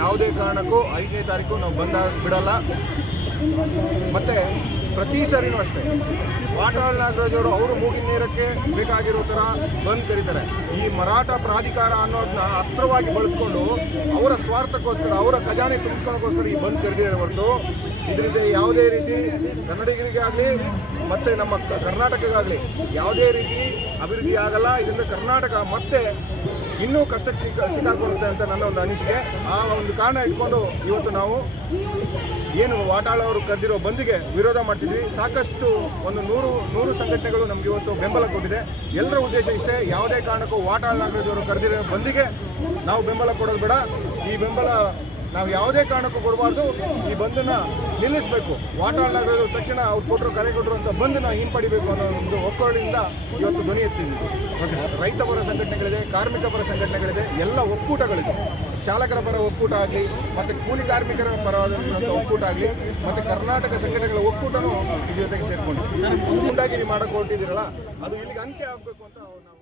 ಯಾವುದೇ ಕಾರಣಕ್ಕೂ 5ನೇ ತಾರೀಕು ನಾವು ಬಂದ್ ಬಿಡಲ್ಲ. ಮತ್ತು ಪ್ರತಿ ಸರಿನೂ ಅಷ್ಟೇ ವಾಟಾಳ್ ನಾಗರಾಜ್ ಅವರು ಮೂಗಿನ ನೇರಕ್ಕೆ ಬೇಕಾಗಿರೋ ಥರ ಬಂದ್ ಕರೀತಾರೆ. ಈ ಮರಾಠ ಪ್ರಾಧಿಕಾರ ಅನ್ನೋದನ್ನ ಅಸ್ತ್ರವಾಗಿ ಬಳಸ್ಕೊಂಡು ಅವರ ಸ್ವಾರ್ಥಕ್ಕೋಸ್ಕರ, ಅವರ ಖಜಾನೆ ತುಂಬಿಸ್ಕೊಳ್ಳೋಕ್ಕೋಸ್ಕರ ಈ ಬಂದ್ ಕರೆದಿದ್ದಾರೆ ಹೊರತು ಇದರಿಂದ ಯಾವುದೇ ರೀತಿ ಕನ್ನಡಿಗರಿಗಾಗಲಿ ಮತ್ತು ನಮ್ಮ ಕರ್ನಾಟಕಕ್ಕಾಗಲಿ ಯಾವುದೇ ರೀತಿ ಅಭಿವೃದ್ಧಿ ಆಗಲ್ಲ. ಇದರಿಂದ ಕರ್ನಾಟಕ ಮತ್ತೆ ಇನ್ನೂ ಕಷ್ಟಕ್ಕೆ ಸಿಕ್ಕಾಕೊಳ್ಳುತ್ತೆ ಅಂತ ನನ್ನ ಒಂದು ಅನಿಸಿಕೆ. ಆ ಒಂದು ಕಾರಣ ಇಟ್ಕೊಂಡು ಇವತ್ತು ನಾವು ಏನು ವಾಟಾಳ್ ಅವರು ಕರೆದಿರೋ ಬಂದಿಗೆ ವಿರೋಧ ಮಾಡ್ತಿದ್ವಿ. ಸಾಕಷ್ಟು ಒಂದು 100 ಸಂಘಟನೆಗಳು ನಮ್ಗೆ ಇವತ್ತು ಬೆಂಬಲ ಕೊಟ್ಟಿದೆ. ಎಲ್ಲರ ಉದ್ದೇಶ ಇಷ್ಟೇ, ಯಾವುದೇ ಕಾರಣಕ್ಕೂ ವಾಟಾಳ್ ನಾಗರಾಜ್ ಅವರು ಕರೆದಿರೋ ಬಂದಿಗೆ ನಾವು ಬೆಂಬಲ ಕೊಡೋದು ಬೇಡ. ಈ ಬೆಂಬಲ ನಾವು ಯಾವುದೇ ಕಾರಣಕ್ಕೂ ಕೊಡಬಾರ್ದು. ಈ ಬಂದನ್ನು ನಿಲ್ಲಿಸಬೇಕು. ವಾಟಾಳ್ ನಾಗರಾಜ್ ತಕ್ಷಣ ಅವ್ರು ಕೊಟ್ಟರು, ಕರೆ ಕೊಟ್ಟರು ಅಂತ ಬಂದನ್ನು ಹಿಂಪಡಿಬೇಕು ಅನ್ನೋ ಒಂದು ಒಕ್ಕೂಟದಿಂದ ಇವತ್ತು ಧ್ವನಿ ಎತ್ತಿದ್ವಿ. ರೈತ ಪರ ಸಂಘಟನೆಗಳಿದೆ, ಕಾರ್ಮಿಕ ಪರ ಸಂಘಟನೆಗಳಿದೆ, ಎಲ್ಲ ಒಕ್ಕೂಟಗಳಿದೆ. ಚಾಲಕರ ಪರ ಒಕ್ಕೂಟ ಆಗಲಿ, ಮತ್ತು ಕೂಲಿ ಕಾರ್ಮಿಕರ ಪರವಾದಂಥ ಒಕ್ಕೂಟ ಆಗಲಿ, ಮತ್ತು ಕರ್ನಾಟಕ ಸಂಘಟನೆಗಳ ಒಕ್ಕೂಟನೂ ಇದ್ರ ಜೊತೆಗೆ ಸೇರಿಕೊಂಡಿದೆ. ಗುಂಡಾಗಿರಿ ಮಾಡೋಕೆ ಹೊರಟಿದ್ದೀರಲ್ಲ, ಅದು ಇಲ್ಲಿಗೆ ಅಂತ್ಯ ಆಗಬೇಕು ಅಂತ ನಾವು